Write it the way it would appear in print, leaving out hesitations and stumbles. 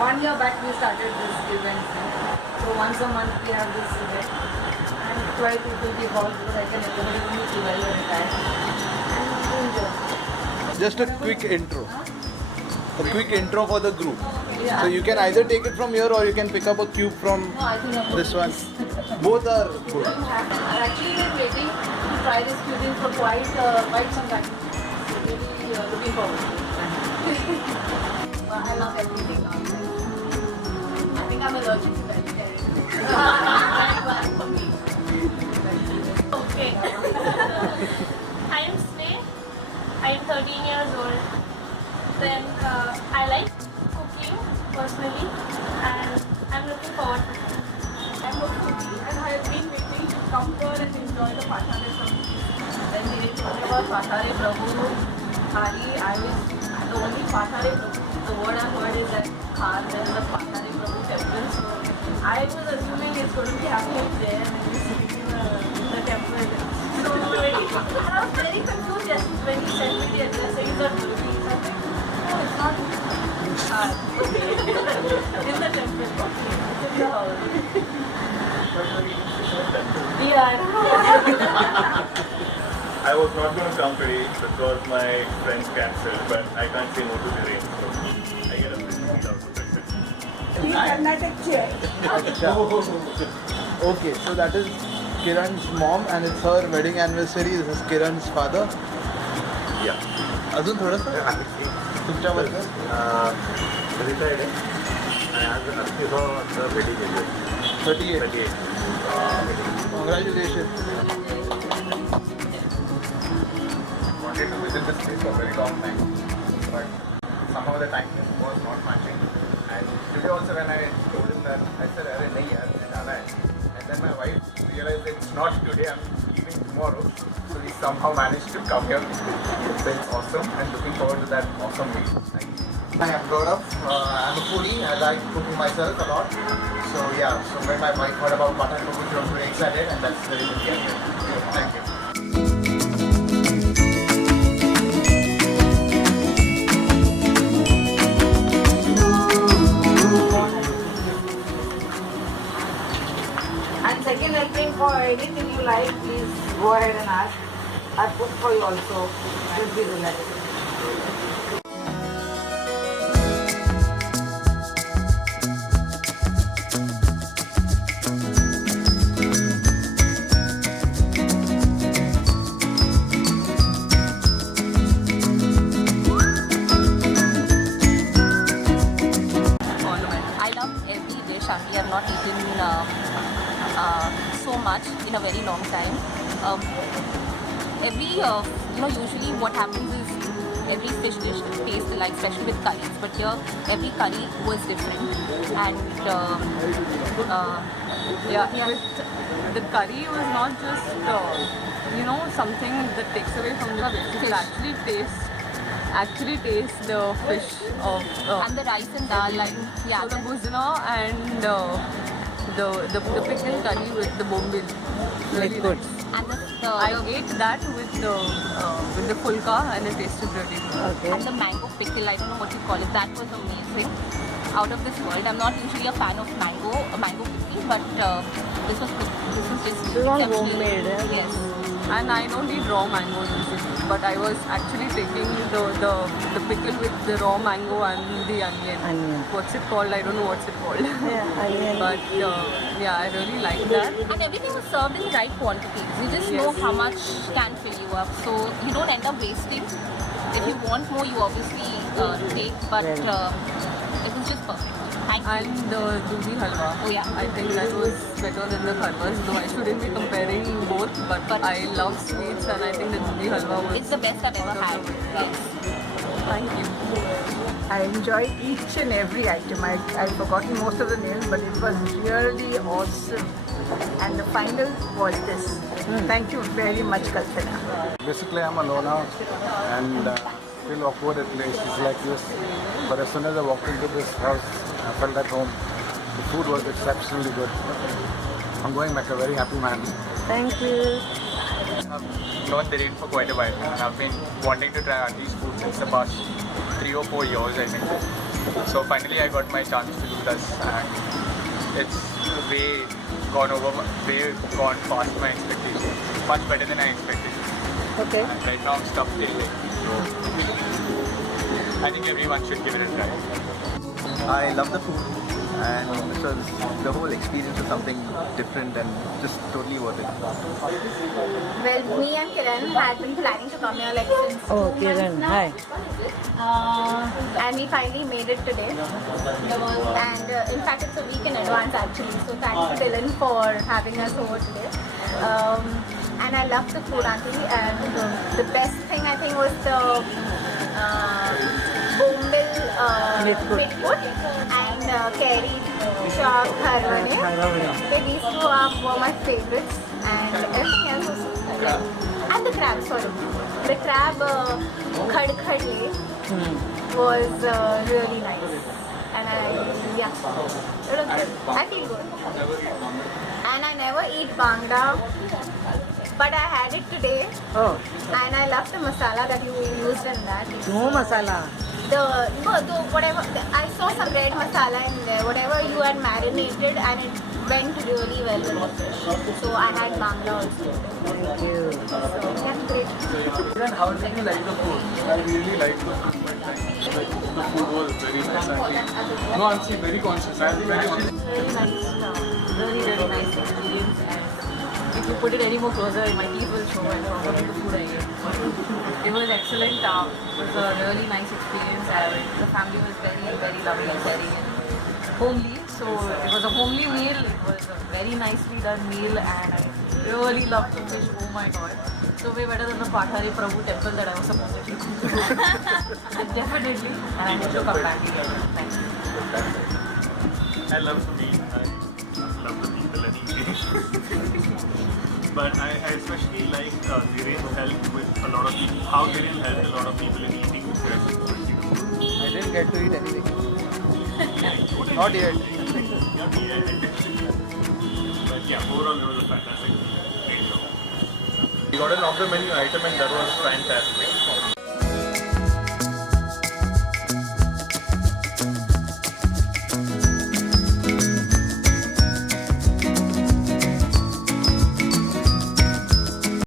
1 year back we started this event. So once a month we have this event. And try to do the hall because I can everybody will meet you while you're retired. And enjoy. Just a quick intro. A quick intro for the group. Yeah. So you can either take it from here or you can pick up a cube from No, I think I'm this one. Both are good. I've actually been waiting to try this cuisine for quite some time. So really looking forward to it. But I love everything now. I think I'm allergic to vegetarian. Very bad for me. Okay. I am Sneh. I am 13 years old. Then I like cooking personally, and I'm looking forward to it. I'm a foodie and I have been waiting to come here and enjoy the Pathare from When they told me about Pathare Prabhu Thali, the only Pathare Prabhu, the word I've heard is that there is a Pathare Prabhu temple. So I was assuming it's going to be happening there and we're sitting in the temple. So I was very confused just when he sent me the address saying that Gurbi. So I was like, no, it's not in the temple. Okay, it's in the hall. Yeah, I don't know. I was not going to come today because my friends cancelled, but I can't say no to the rain, so I get a bit feel out of it. He's Karnataka chair. Okay, so that is Kiran's mom and it's her wedding anniversary. This is Kiran's father. Yeah. अजून थोडंसं तुमच्याबद्दल Retired I have been asking for the wedding anniversary. 38. 38. Congratulations. Wanted to visit this place for a very long time, but somehow the timing was not matching. And today also when I told him that, I said, "Arey nahi yaar, main aana hai." And then my wife realized that it's not today, I'm leaving tomorrow. So we somehow managed to come here. It's awesome and looking forward to that awesome meal. Thank you. I am Gaurav. I'm a foodie. I like cooking myself a lot. So yeah, so when my wife heard about Pathare Prabhu, she was very excited, and that's the reason we are here. Thank you. And second helping for anything you like, please go ahead and ask. I cook for you also. Just be relaxed. I love every dish. We have not eaten so much in a very long time. Usually what happens is every fish dish tastes alike, especially with curries. But here, every curry was different, and The curry was not just, something that takes away from the dish. It actually tastes the fish of and the rice and dal, so the bhujna and the pickled curry with the bombil. Really good. and I ate that with the fulka and it tasted really good. and the mango pickle. I don't know what you call it. That was amazing, out of this world. I'm not usually a fan of mango pickle, but this was just exceptional. homemade, Yes. And I don't eat raw mango usually, but I was actually taking the pickle with the raw mango and the onion. What's it called? I don't know what's it called. Yeah, onion. But I really like that. And everything was served in the right quantities. You just know how much can fill you up, so you don't end up wasting. If you want more, you obviously take, but it was just perfect. Thank you. And the dudhi halwa. Oh, yeah. I think that was better than the kharwas, though I shouldn't be comparing both, but I love sweets and I think the dudhi halwa was It's the best I've ever had. Yes. Thank you. I enjoyed each and every item. I've forgotten most of the names, but it was really awesome. And the final was this. Thank you very much, Kalpana. Basically, I'm a loner and feel awkward at places like this. But as soon as I walked into this house, I felt at home. The food was exceptionally good. I'm going back a very happy man. Thank you. I've known the for quite a while and I've been wanting to try Auntie's food since the past 3 or 4 years, I think. So finally I got my chance to do this, and it's way gone past my expectations. Much better than I expected. Okay. And right now I'm stuffed till it. So I think everyone should give it a try. I love the food, and it was, the whole experience was something different and just totally worth it. Well, me and Kiran had been planning to come here like since 2 months now. Hi. And we finally made it today. And in fact, it's a week in advance actually. So thanks to Dylan for having us over today. And I love the food, auntie. And the best thing I think was the bombil midfoot and curry chop harwane. These two were my favorites, and everything else was good. And the crab, sorry. The crab khadkhadle was really nice. And it was good. I feel good. And I never eat bangda, but I had it today. Oh, And I love the masala that you used in that. no masala. The whatever, I saw some red masala in there, whatever you had marinated, and it went really well with the fish. So I had bangla also. Thank you. So that's great. Then how did you like the food? I really liked the food. The food was very nice. No, I'm very conscious. I'm very honest. Very nice, really nice experience. And if you put it any more closer, my teeth will show and how the food I ate. It was excellent. It was a really nice experience. The family was very, very lovely, very homely. So it was a homely meal. It was a very nicely done meal, and I really loved the fish. Oh my god! So way better than the Pathare Prabhu temple that I was supposed to go to. Definitely, and I hope to come back again. Thank you. I love the meal. I love the people anyway. But I especially like Dhiren's help with a lot of people. How Dhiren helped a lot of people in eating the food. I didn't get to eat anything. Not yet. But yeah, overall it was a fantastic day. We got an off the menu item, and that was fantastic.